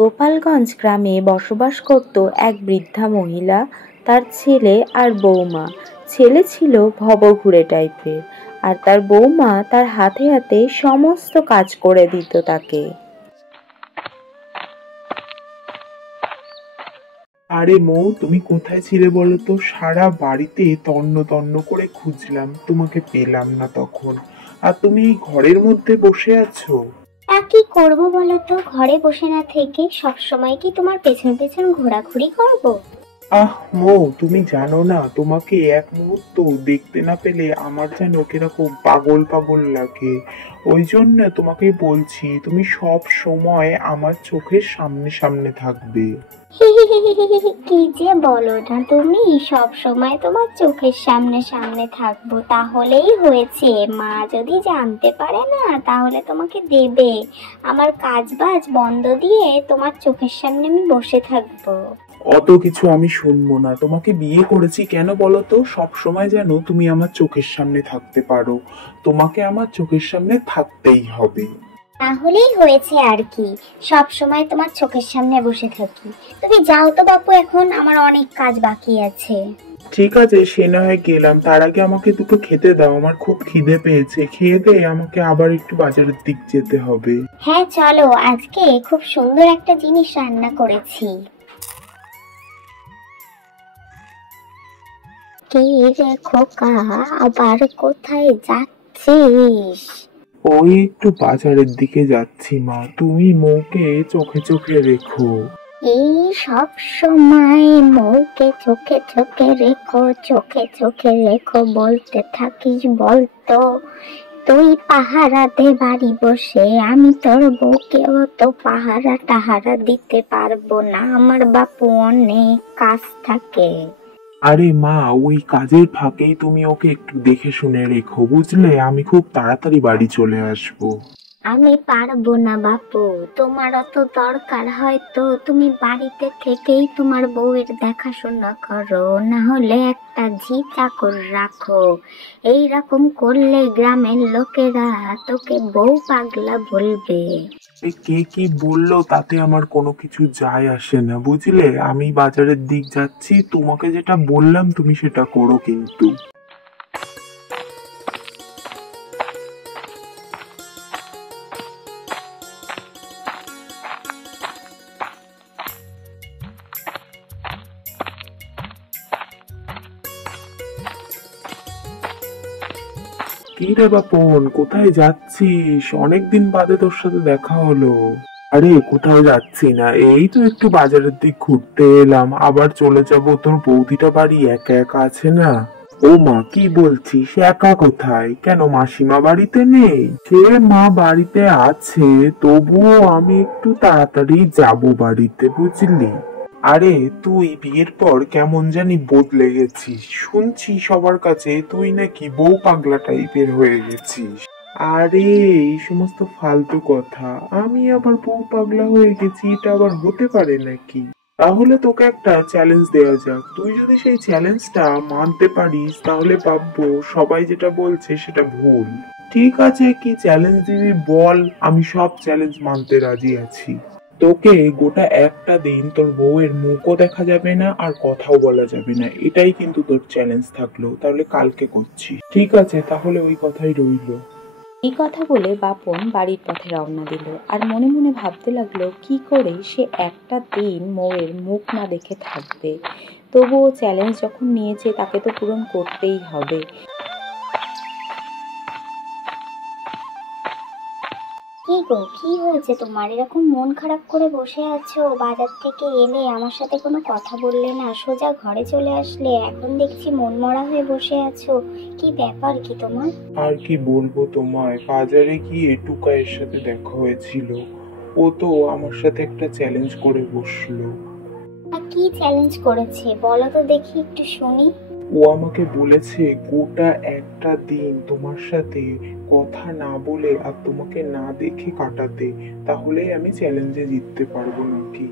গোপালগঞ্জ গ্রামে বসবাস করত এক বৃদ্ধা মহিলা, তার ছেলে আর বৌমা। ছেলে ছিল ভবঘুরে টাইপের, আর তার বৌমা তার হাতে হাতে সমস্ত কাজ করে দিত তাকে। আরে মৌ, তুমি কোথায় ছিলে বলো তো? সারা বাড়িতে তন্ন তন্ন করে খুঁজলাম, তোমাকে পেলাম না তখন। আর তুমি এই ঘরের মধ্যে বসে আছো? কি করবো বলো তো, ঘরে বসে না থেকে সব সময় কি তোমার পেছন পেছন ঘোরাঘুরি করব? আহ মৌ, তুমি জানো না, তোমাকে এক মুহূর্ত দেখতে না পেলে আমার যেন কিরকম পাগল পাগল লাগে। ওই জন্য তোমাকে বলছি, তুমি সব সময় আমার চোখের সামনে সামনে থাকবে। কি যে বলো না তুমি, সব সময় তোমার চোখের সামনে সামনে থাকবো তাহলেই হয়েছে। মা যদি জানতে পারে না তাহলে তোমাকে দেবে। আমার কাজ বাজ বন্ধ দিয়ে তোমার চোখের সামনে আমি বসে থাকবো। অত কিছু আমি শুনবো না। তোমাকে বিয়ে করেছি কেন বলো তো? সব সময় যেন তুমি আমার চোখের সামনে থাকতে পারো। তোমাকে আমার চোখের সামনে থাকতেই হবে। তাহলেই হয়েছে আর কি, সব সময় তোমার চোখের সামনে বসে থাকি। তুমি যাও তো বাপু, এখন আমার অনেক কাজ বাকি আছে। ঠিক আছে, সে না হয় গেলাম, তার আগে আমাকে দুটো খেতে দাও, আমার খুব খিদে পেয়েছে। খেয়ে দিয়ে আমাকে আবার একটু বাজারের দিক যেতে হবে। হ্যাঁ চলো, আজকে খুব সুন্দর একটা জিনিস রান্না করেছি। কি রে খোকা, আবার কোথায় যাচ্ছিস? ওই একটু বাজারের দিকে যাচ্ছি মা, তুমি মৌকে চোখে চোখে রেখো। এই সব সময় মৌকে চোখে চোখে রেখো, চোখে চোখে রেখো বলতে থাকিস বলতো? তুই পাহারা দে বাড়ি বসে, আমি তোর বউকেও তো পাহারা টাহারা দিতে পারবো না, আমার বাপু অনেক কাজ থাকে। আরে মা, ওই কাজের ফাঁকেই তুমি ওকে একটু দেখে শুনে রেখো, বুঝলে? আমি খুব তাড়াতাড়ি বাড়ি চলে আসবো। আমি পারবো না বাপু, তোমার অত দরকার হয়তো তুমি বাড়িতে থেকেই তোমার বউয়ের দেখাশোনা করো, না হলে একটা ঝি চাকর রাখো। এইরকম করলে গ্রামের লোকেরা তোকে বউ পাগলা বলবে। কে কি বললো তাতে আমার কোনো কিছু যায় আসে না, বুঝলে? আমি বাজারের দিক যাচ্ছি, তোমাকে যেটা বললাম তুমি সেটা করো কিন্তু। কি রে বাপন, কোথায় যাচ্ছিস? অনেকদিন বাদে তোর সাথে দেখা হলো। আরে কোথাও যাচ্ছি না, এই তো একটু বাজারের দিক ঘুরতে এলাম, আবার চলে যাব। তোর বৌদিটা বাড়ি একা একা আছে না। ও মা, কি বলছিস? একা কোথায়? কেন মাসিমা বাড়িতে নেই? সে মা বাড়িতে আছে, তবুও আমি একটু তাড়াতাড়ি যাব বাড়িতে, বুঝলি? আরে তুই বিয়ের পর কেমন জানি বদলে গেছিস, শুনছি সবার কাছে তুই নাকি বউ পাগলা টাইপের হয়ে গেছিস। আরে এই সমস্ত ফালতু কথা, আমি আবার বউ পাগলা হয়ে গেছি এটা আবার হতে পারে নাকি? তাহলে তোকে একটা চ্যালেঞ্জ দেওয়া যাক, তুই যদি সেই চ্যালেঞ্জটা মানতে পারিস তাহলে ভাববো সবাই যেটা বলছে সেটা ভুল। ঠিক আছে, কি চ্যালেঞ্জ দিবি বল, আমি সব চ্যালেঞ্জ মানতে রাজি আছি। তোকে গোটা একটা দিন তোর বউয়ের মুখও দেখা যাবে না আর কথাও বলা যাবে না, এটাই কিন্তু তোর চ্যালেঞ্জ থাকলো। তাহলে কালকে করছি। ঠিক আছে, তাহলে ওই কথাই রইলো। এই কথা বলে বাপন বাড়ির পথে রওনা দিল, আর মনে মনে ভাবতে লাগলো কি করে সে একটা দিন মৌয়ের মুখ না দেখে থাকবে। তবুও চ্যালেঞ্জ যখন নিয়েছে তাকে তো পূরণ করতেই হবে। কি গো, কি হয়েছে তোমার? এরকম মন খারাপ করে বসে আছো? বাজার থেকে এলে আমার সাথে কোনো কথা বললে না, সোজা ঘরে চলে আসলে, এখন দেখছি মন মরা হয়ে বসে আছো। কি ব্যাপার কি তোমার? আর কি বলবো তোমায়, বাজারে গিয়ে টুকাইয়ের সাথে দেখা হয়েছিল। ও তো আমার সাথে একটা চ্যালেঞ্জ করে বসলো। কি চ্যালেঞ্জ করেছে বলো তো দেখি, একটু শুনি। ও আমাকে বলেছে গোটা একটা দিন তোমার সাথে কথা না বলে আর তোমাকে না দেখে কাটাতে, তাহলে আমি চ্যালেঞ্জে জিততে পারবো নাকি।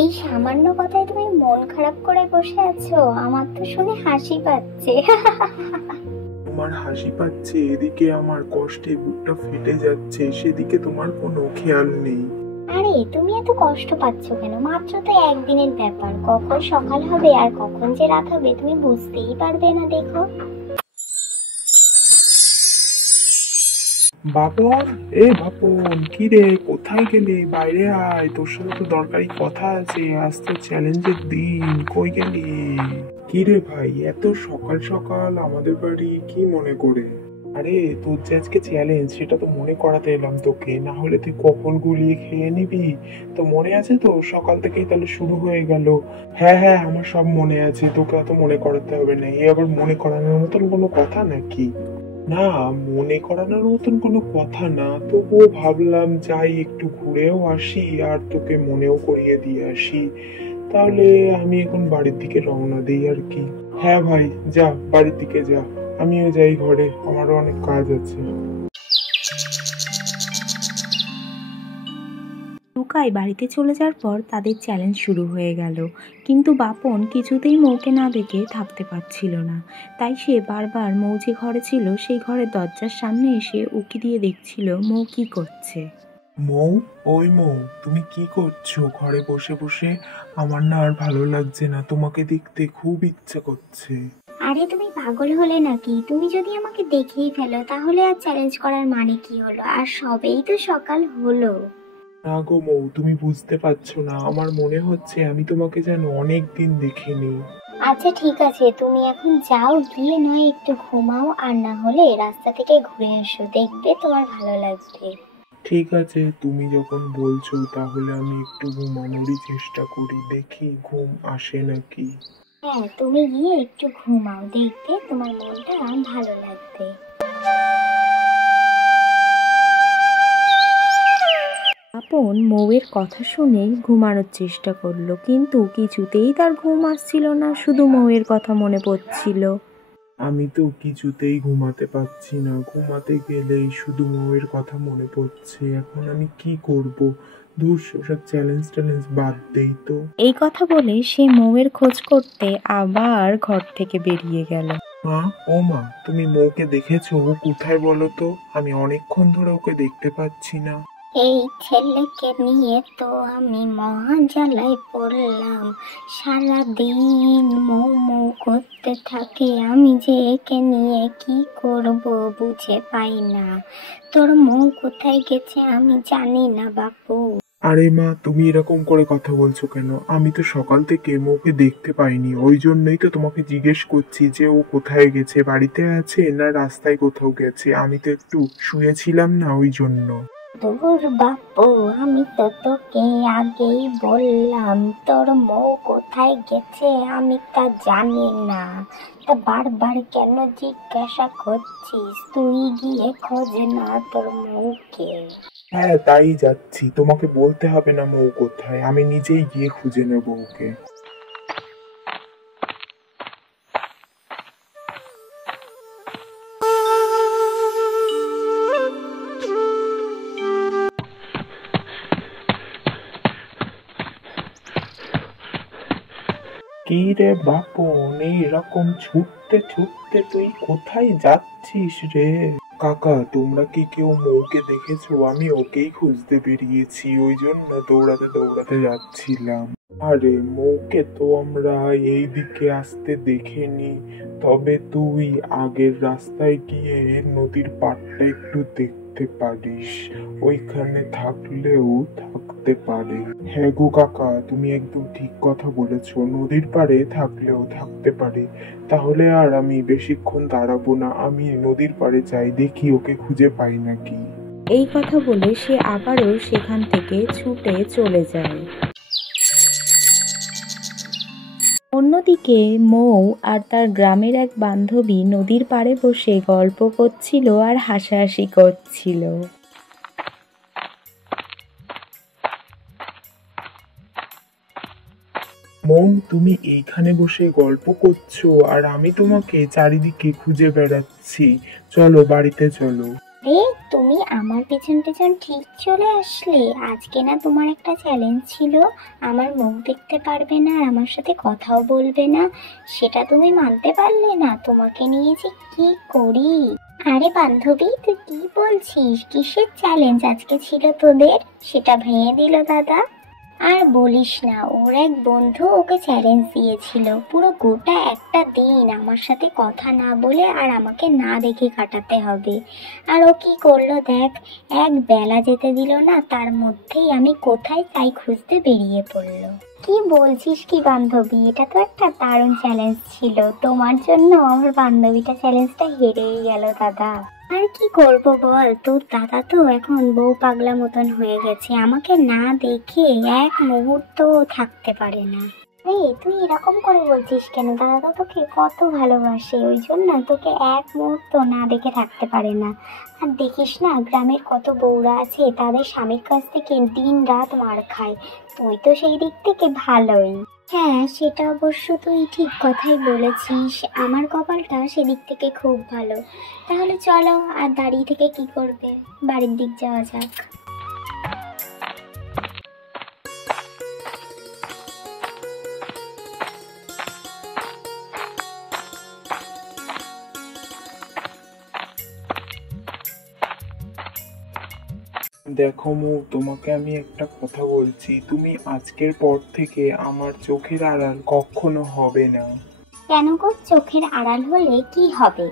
এই সামান্য কথায় তুমি মন খারাপ করে বসে আছো? আমার তো শুনে হাসি পাচ্ছে। আমার হাসি পাচ্ছে, এদিকে আমার কষ্টে বুকটা ফেটে যাচ্ছে, সেদিকে তোমার কোনো খেয়াল নেই। আরে তুমি এত কষ্ট পাচ্ছ কেন? মাত্র তো একদিনের ব্যাপার, কখন সকাল হবে আর কখন যে রাত হবে তুমি বুঝতেই পারবে না। দেখো বাপন, এ বাপন, কি রে, কোথায় গেলি? বাইরে আয়, তোর সাথে তো দরকারি কথা আছে। আজ তো চ্যালেঞ্জের দিন, কই গেলি? কি রে ভাই, এত সকাল সকাল আমাদের বাড়ি কি মনে করে? আরে তোর যে আজকে চ্যালেঞ্জ, সেটা তো মনে করাতে এলাম তোকে, না হলে তুই কখন গুলিয়ে খেয়ে নিবি। তো মনে আছে তো? সকাল থেকেই তাহলে শুরু হয়ে গেল। হ্যাঁ হ্যাঁ, আমার সব মনে আছে, তোকে অত মনে করাতে হবে না। এ আবার মনে করানোর মতন কোনো কথা নাকি? না, মনে করানোর মতন কোনো কথা না, তবুও ভাবলাম যাই একটু ঘুরেও আসি আর তোকে মনেও করিয়ে দিয়ে আসি। তাহলে আমি এখন বাড়ির দিকে রওনা দিই আর কি। হ্যাঁ ভাই, যা বাড়ির দিকে যা, আমিও যাই ঘরে, আমারও অনেক কাজ আছে। টুকাই বাড়িতে চলে যাওয়ার পর তাদের চ্যালেঞ্জ শুরু হয়ে গেল, কিন্তু বাপন কিছুতেই মৌকে না দেখে থাকতে পারছিল না। তাই সে বারবার মৌ যে ঘরে ছিল সেই ঘরের দরজার সামনে এসে উকি দিয়ে দেখছিল মৌ কি করছে। মৌ, ওই মৌ, তুমি কি করছো ঘরে বসে বসে? আমার না আর ভালো লাগছে না, তোমাকে দেখতে খুব ইচ্ছা করছে। আরে তুমি পাগল হলে নাকি? তুমি যদি আমাকে দেখেই ফেলো তাহলে আর চ্যালেঞ্জ করার মানে কি হলো? আর সবেই তো সকাল হলো। না গো মৌ, তুমি বুঝতে পারছো না, আমার মনে হচ্ছে আমি তোমাকে যেন অনেক দিন দেখিনি। আচ্ছা ঠিক আছে, তুমি এখন যাও, গিয়ে নয় একটু ঘুমাও, আর না হলে রাস্তা থেকে ঘুরে এসো, দেখবে তোমার ভালো লাগবে। ঠিক আছে, তুমি যখন বলছো তাহলে আমি একটু ঘুমানোরই চেষ্টা করি, দেখি ঘুম আসে নাকি। হ্যাঁ তুমি গিয়ে একটু ঘুমাও, দেখবে তোমার মনটা ভালো লাগবে। বাপন মৌয়ের কথা শুনে ঘুমানোর চেষ্টা করলো, কিন্তু কিছুতেই তার ঘুম আসছিল না, শুধু মৌয়ের কথা মনে পড়ছিল। আমি তো কিছুতেই ঘুমাতে পারছি না, ঘুমাতে গেলেই শুধু মৌয়ের কথা মনে পড়ছে। এখন আমি কি করব? ধুর, ওসব চ্যালেঞ্জ ট্যালেঞ্জ বাদ দেই তো। এই কথা বলে সে মৌয়ের খোঁজ করতে আবার ঘর থেকে বেরিয়ে গেল। মা, ও মা, তুমি মৌকে দেখেছো? ও কোথায় বলো তো? আমি অনেকক্ষণ ধরে ওকে দেখতে পাচ্ছি না। এই ছেলেকে নিয়ে তো আমি মহা জ্বালায় পড়লাম, সারাদিন মৌ মৌ করতে থাকে, আমি যে একে নিয়ে কি করব বুঝে পাই না। তোর মৌ কোথায় গেছে আমি জানি না বাপু। আরে মা, তুমি এরকম করে কথা বলছো কেন? আমি তো সকাল থেকে মৌকে দেখতে পাইনি, ওই জন্যই তো তোমাকে জিজ্ঞেস করছি যে ও কোথায় গেছে, বাড়িতে আছে না রাস্তায় কোথাও গেছে। আমি তো একটু শুয়েছিলাম না, ওই জন্য। তোর বাপু, আমি তো তোকে আগেই বললাম তোর মৌ কোথায় গেছে আমি তা জানি না, তা বারবার কেন জিজ্ঞাসা করছিস? তুই গিয়ে খোঁজ না তোর মৌকে। হ্যাঁ, তাই যাচ্ছি, তোমাকে বলতে হবে না মৌ কোথায়, আমি নিজেই গিয়ে খুঁজে নেবো ওকে। কি রে বাপন, এইরকম ছুটতে ছুটতে তুই কোথায় যাচ্ছিস রে? কাকা, তোমরা কি কেউ মৌকে দেখেছো? আমি ওকেই খুঁজতে বেরিয়েছি, ওই জন্য দৌড়াতে দৌড়াতে যাচ্ছিলাম। আরে মৌকে তো আমরা এই দিকে আসতে দেখিনি, তবে তুই আগের রাস্তায় গিয়ে নদীর পাড়টা একটু দেখতে পারিস, ওইখানে থাকলেও থাকতে পারে। হ্যাঁ গো কাকা, তুমি একদম ঠিক কথা বলেছো, নদীর পাড়ে থাকলেও থাকতে পারে। তাহলে আর আমি বেশিক্ষণ দাঁড়াবো না, আমি নদীর পাড়ে যাই, দেখি ওকে খুঁজে পাই নাকি। এই কথা বলে সে আবারও সেখান থেকে ছুটে চলে যায়। অন্যদিকে মৌ আর তার গ্রামের এক বান্ধবী নদীর পাড়ে বসে গল্প করছিল আর হাসাহাসি করছিল। মৌ, তুমি এইখানে বসে গল্প করছো আর আমি তোমাকে চারিদিকে খুঁজে বেড়াচ্ছি, চলো বাড়িতে চলো। রে, তুমি আমার পেছন পেছন ঠিক চলে আসলে। আজকে না তোমার একটা চ্যালেঞ্জ ছিল, আমার মুখ দেখতে পারবে না আর আমার সাথে কথাও বলবে না, সেটা তুমি মানতে পারলে না। তোমাকে নিয়ে যে কি করি। আরে বান্ধবী, তুই কি বলছিস? কিসের চ্যালেঞ্জ আজকে ছিল তোদের? সেটা ভেঙে দিল দাদা। আর বলিস না, ওর এক বন্ধু ওকে চ্যালেঞ্জ দিয়েছিল পুরো গোটা একটা দিন আমার সাথে কথা না বলে আর আমাকে না দেখে কাটাতে হবে। আর ও কি করলো দেখ, এক বেলা যেতে দিল না, তার মধ্যেই আমি কোথায় তাই খুঁজতে বেরিয়ে পড়লো। কি বলছিস কি বান্ধবী, এটা তো একটা দারুণ চ্যালেঞ্জ ছিল। তোমার জন্য আমার বান্ধবীটা চ্যালেঞ্জটা হেরেই গেল দাদা। আর কি করব বল, তোর দাদা তো এখন বউ পাগলা মতন হয়ে গেছে, আমাকে না দেখে এক মুহূর্ত থাকতে পারে না। তুই এরকম করে বলছিস কেন? দাদা তো তোকে কত ভালোবাসে, ওই জন্য তোকে এক মুহূর্ত না দেখে থাকতে পারে না। আর দেখিস না, গ্রামের কত বউরা আছে, তাদের স্বামীর কাছ থেকে দিন রাত মার খায়। তুই তো সেই দিক থেকে ভালোই। হ্যাঁ, সেটা অবশ্য তুই ঠিক কথাই বলেছিস, আমার কপালটা সেদিক থেকে খুব ভালো। তাহলে চলো, আর দাঁড়িয়ে থেকে কি করবে, বাড়ির দিক যাওয়া যাক। দেখো মৌ, তোমাকে আমি একটা কথা বলছি, তুমি আজকের পর থেকে আমার চোখের আড়াল কখনো হবে না। কেন গো, চোখের আড়াল হলে কি হবে?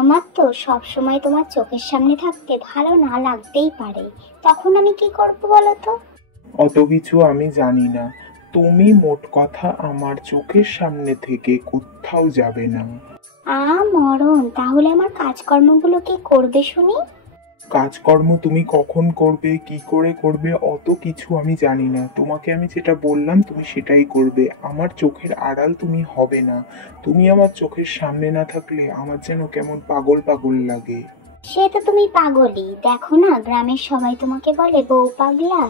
আমার তো সব সময় তোমার চোখের সামনে থাকতে ভালো না লাগতেই পারে, তখন আমি কি করব বলো তো? অত কিছু আমি জানি না, তুমি মোট কথা আমার চোখের সামনে থেকে কোথাও যাবে না। মরণ, তাহলে আমার কাজকর্মগুলো কি করবে শুনি? কাজকর্ম তুমি কখন করবে, কি করে করবে, অত কিছু আমি জানি না। তোমাকে আমি যেটা বললাম তুমি সেটাই করবে। আমার চোখের আড়াল তুমি হবে না। তুমি আমার চোখের সামনে না থাকলে আমার যেন কেমন পাগল পাগল লাগে। সে তো তুমি পাগলই, দেখো না গ্রামের সবাই তোমাকে বলে বউ পাগলা।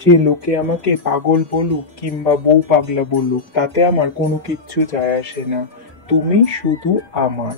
সে লোকে আমাকে পাগল বলুক কিংবা বউ পাগলা বলুক, তাতে আমার কোনো কিচ্ছু যায় আসে না। তুমি শুধু আমার।